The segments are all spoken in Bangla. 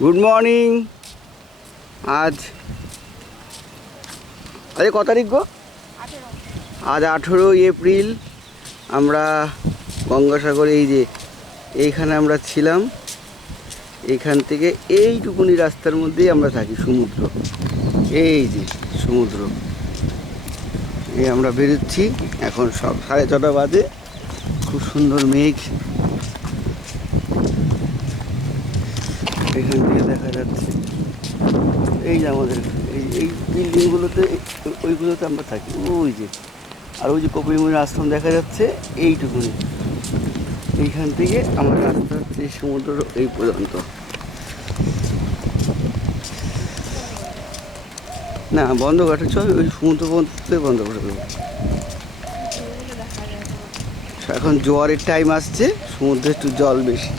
Good morning. আজ আরে কত তারিখ গো? আজ 18 এপ্রিল। আমরা গঙ্গাসাগরে এইখানে আমরা ছিলাম। এইখান থেকে এইটুকুনি রাস্তার মধ্যেই আমরা থাকি, সমুদ্র। এই যে সমুদ্র, এই আমরা বেরোচ্ছি এখন। 6:30 বাজে। খুব সুন্দর মেঘ এখান থেকে দেখা যাচ্ছে। এই যে আমাদের এই বিল্ডিংগুলোতে, ওইগুলোতে আমরা থাকি। ওই যে আর ওই যে কপিলমুনির আশ্রম দেখা যাচ্ছে এইটুকুনি। এইখান থেকে আমার রাস্তা হচ্ছে সমুদ্র এই পর্যন্ত। না বন্ধ ঘাটে চল, ওই সমুদ্র পর্যন্ত বন্ধ করে দেবো। এখন জোয়ারের টাইম আসছে, সমুদ্রে একটু জল বেশি।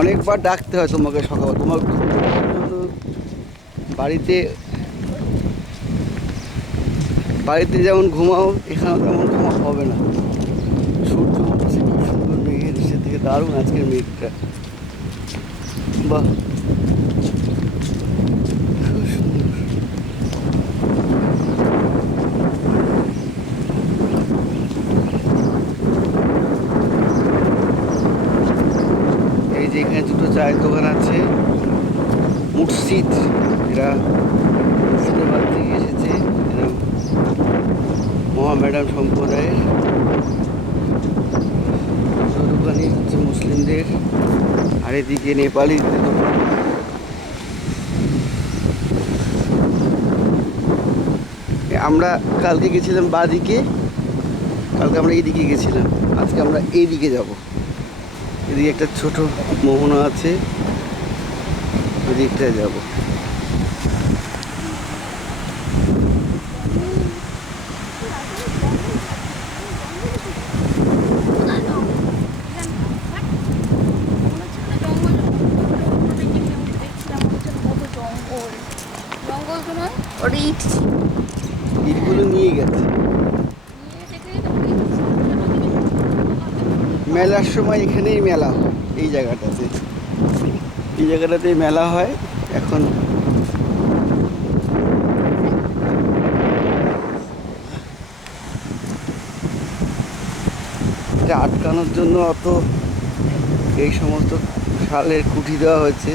অনেকবার ডাকতে হয় তোমাকে সকাল, তোমার বাড়িতে বাড়িতে যেমন ঘুমাও, এখানে তেমন ঘুমা হবে না। সূর্য উঠছে খুব সুন্দর, মেঘের নিচের থেকে দারুণ আজকের মেঘটা। বাহ, খুব সুন্দর। এই যে এখানে দুটো চায়ের দোকান আছে। মুর্শিদ, এরা মুর্শিদাবাদ থেকে এসেছে। এরা মোহামেডান সম্প্রদায়ের। দোকানই হচ্ছে মুসলিমদের, আর এদিকে নেপালিদের দোকান। আমরা কালকে গেছিলাম বাদিকে, কালকে আমরা এইদিকে গেছিলাম, আজকে আমরা এইদিকে যাব। এদিকে একটা ছোট মোহনা আছে, ওদিকটায় যাব। ইটগুলো নিয়ে গেছে মেলার সময়। এখানেই মেলা হয়, এই জায়গাটাতেই মেলা হয়। এখন এটা আটকানোর জন্য অত এই সমস্ত শালের কুঠি দেওয়া হয়েছে।